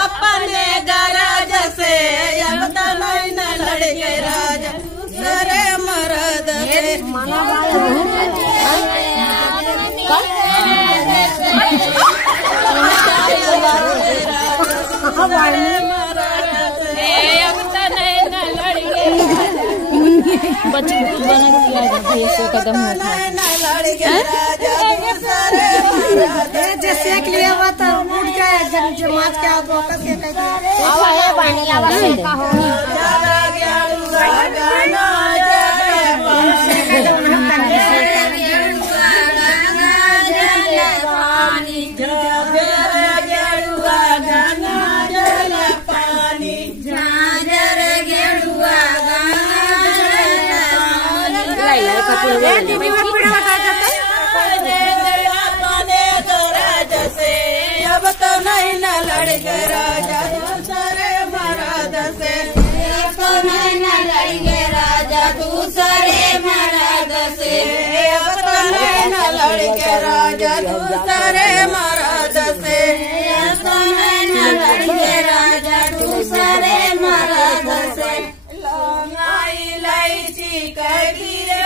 अपने गरज से अब तो नहीं न लड़के राजा सरे मरद बच्चे बना किया कदम जैसे के लिए हुआ तो उठ गए जमात के आगे अब तो नहीं न लड़के राजा दूसरे मरद से तो नहीं न लड़के राजा दूसरे मरद से अब तो नहीं न लड़के राजा दूसरे मरद से तो नहीं न लड़के राजा दूसरे मरद से लौंगा इलायची कह